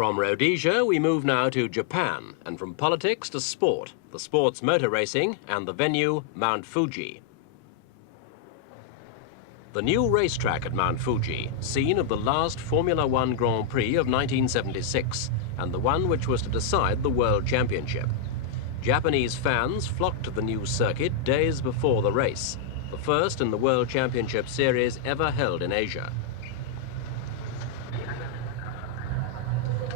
From Rhodesia, we move now to Japan, and from politics to sport, the sport's motor racing, and the venue, Mount Fuji. The new racetrack at Mount Fuji, scene of the last Formula One Grand Prix of 1976, and the one which was to decide the World Championship. Japanese fans flocked to the new circuit days before the race, the first in the World Championship Series ever held in Asia.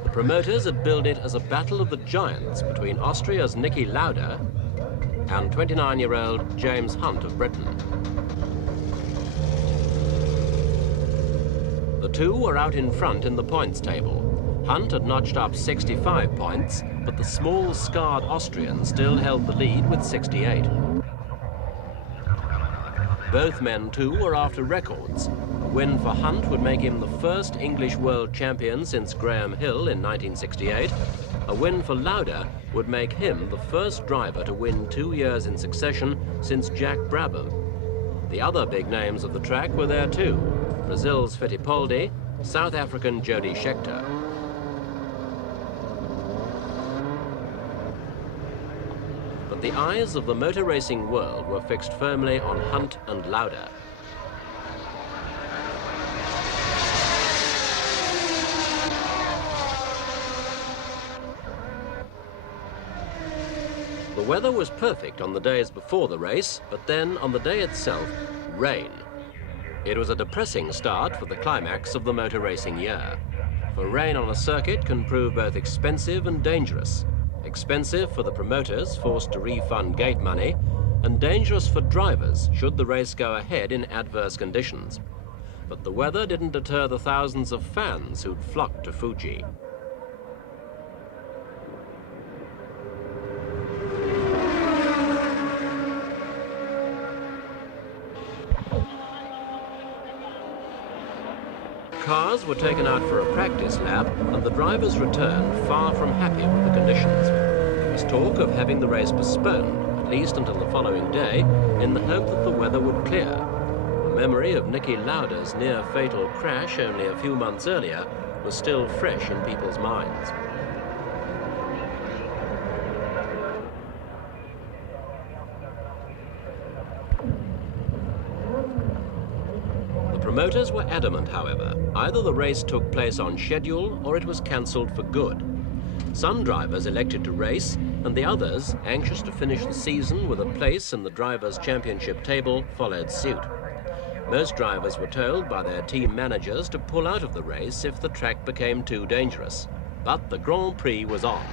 The promoters had billed it as a battle of the giants between Austria's Niki Lauda and 29-year-old James Hunt of Britain. The two were out in front in the points table. Hunt had notched up 65 points, but the small, scarred Austrian still held the lead with 68. Both men, too, were after records. A win for Hunt would make him the first English world champion since Graham Hill in 1968. A win for Lauda would make him the first driver to win 2 years in succession since Jack Brabham. The other big names of the track were there too. Brazil's Fittipaldi, South African Jody Scheckter. But the eyes of the motor racing world were fixed firmly on Hunt and Lauda. The weather was perfect on the days before the race, but then on the day itself, rain. It was a depressing start for the climax of the motor racing year. For rain on a circuit can prove both expensive and dangerous. Expensive for the promoters, forced to refund gate money, and dangerous for drivers should the race go ahead in adverse conditions. But the weather didn't deter the thousands of fans who'd flocked to Fuji. Cars were taken out for a practice lap, and the drivers returned far from happy with the conditions. There was talk of having the race postponed, at least until the following day, in the hope that the weather would clear. The memory of Niki Lauda's near-fatal crash only a few months earlier was still fresh in people's minds. The promoters were adamant, however. Either the race took place on schedule or it was cancelled for good. Some drivers elected to race, and the others, anxious to finish the season with a place in the Drivers' Championship table, followed suit. Most drivers were told by their team managers to pull out of the race if the track became too dangerous. But the Grand Prix was on.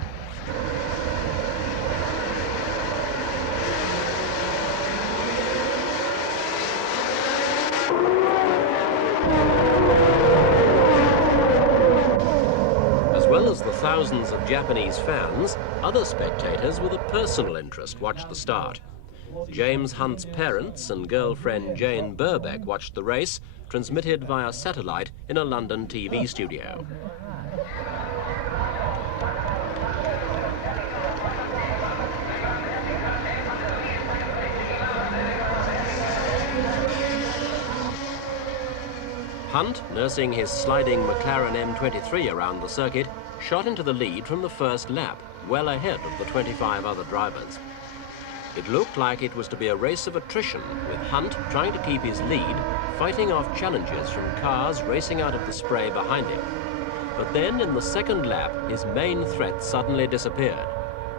The thousands of Japanese fans, other spectators with a personal interest watched the start. James Hunt's parents and girlfriend Jane Burbeck watched the race, transmitted via satellite in a London TV studio. Hunt, nursing his sliding McLaren M23 around the circuit, shot into the lead from the first lap, well ahead of the 25 other drivers. It looked like it was to be a race of attrition, with Hunt trying to keep his lead, fighting off challenges from cars racing out of the spray behind him. But then, in the second lap, his main threat suddenly disappeared.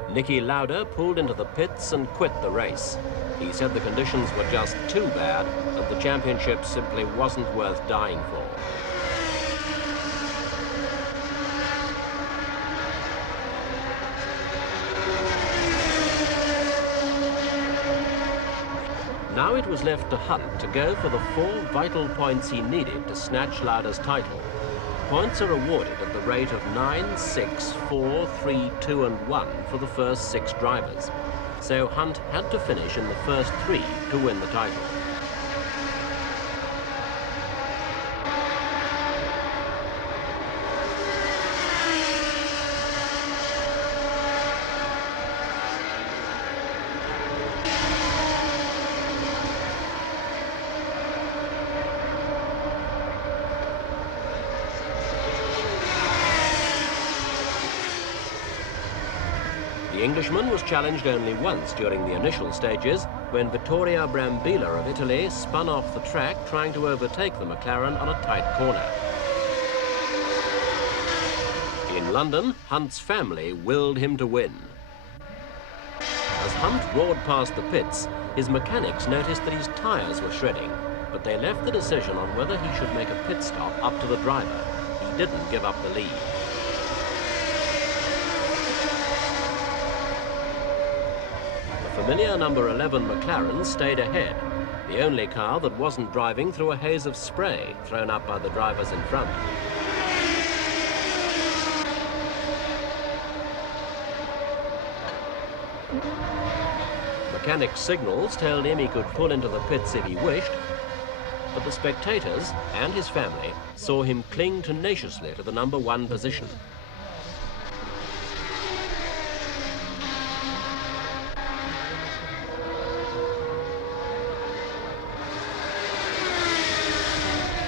Niki Lauda pulled into the pits and quit the race. He said the conditions were just too bad, and the championship simply wasn't worth dying for. Now it was left to Hunt to go for the 4 vital points he needed to snatch Lauda's title. Points are awarded at the rate of 9, 6, 4, 3, 2 and 1 for the first 6 drivers. So Hunt had to finish in the first 3 to win the title. The Englishman was challenged only once during the initial stages when Vittorio Brambilla of Italy spun off the track trying to overtake the McLaren on a tight corner. In London, Hunt's family willed him to win. As Hunt roared past the pits, his mechanics noticed that his tyres were shredding, but they left the decision on whether he should make a pit stop up to the driver. He didn't give up the lead. The familiar number 11 McLaren stayed ahead, the only car that wasn't driving through a haze of spray thrown up by the drivers in front. Mechanic signals told him he could pull into the pits if he wished, but the spectators and his family saw him cling tenaciously to the number 1 position.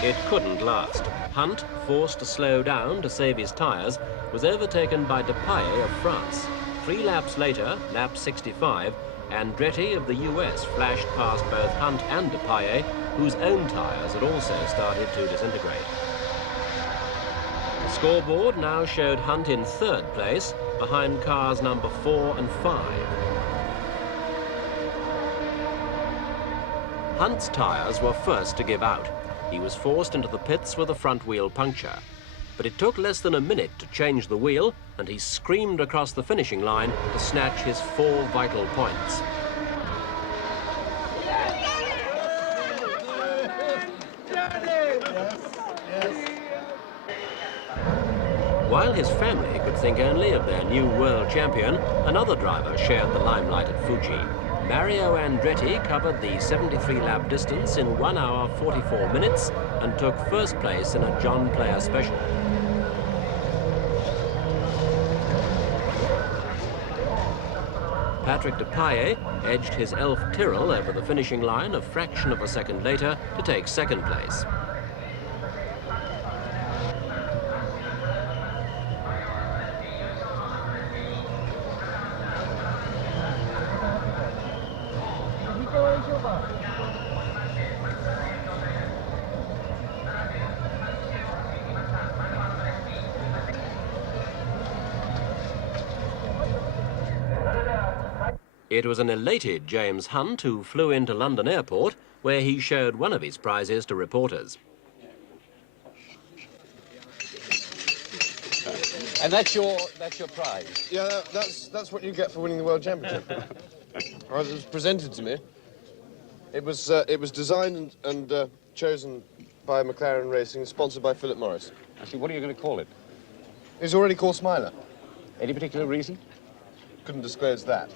It couldn't last. Hunt, forced to slow down to save his tyres, was overtaken by Depailler of France. 3 laps later, lap 65, Andretti of the US flashed past both Hunt and Depailler, whose own tyres had also started to disintegrate. The scoreboard now showed Hunt in 3rd place, behind cars number 4 and 5. Hunt's tyres were first to give out. He was forced into the pits with a front wheel puncture. But it took less than a minute to change the wheel, and he screamed across the finishing line to snatch his 4 vital points. While his family could think only of their new world champion, another driver shared the limelight at Fuji. Mario Andretti covered the 73-lap distance in 1 hour 44 minutes and took first place in a John Player special. Patrick Depailler edged his Elf Tyrrell over the finishing line a fraction of a second later to take 2nd place. It was an elated James Hunt who flew into London Airport, where he showed one of his prizes to reporters. And that's your prize? Yeah, that's what you get for winning the World Championship. It was presented to me. It was designed and chosen by McLaren Racing, sponsored by Philip Morris. Actually, what are you going to call it? It's already called Smiler. Any particular reason? Couldn't disclose that.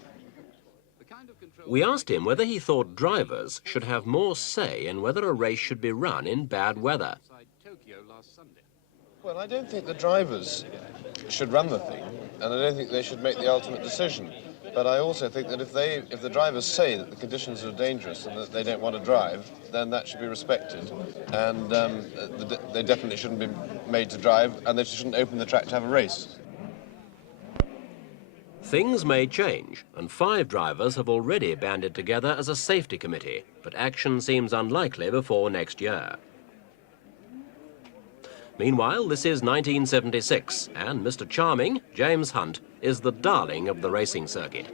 We asked him whether he thought drivers should have more say in whether a race should be run in bad weather. Well, I don't think the drivers should run the thing, and I don't think they should make the ultimate decision. But I also think that if the drivers say that the conditions are dangerous and that they don't want to drive, then that should be respected. And they definitely shouldn't be made to drive, and they shouldn't open the track to have a race. Things may change, and 5 drivers have already banded together as a safety committee, but action seems unlikely before next year. Meanwhile, this is 1976, and Mr. Charming, James Hunt, is the darling of the racing circuit.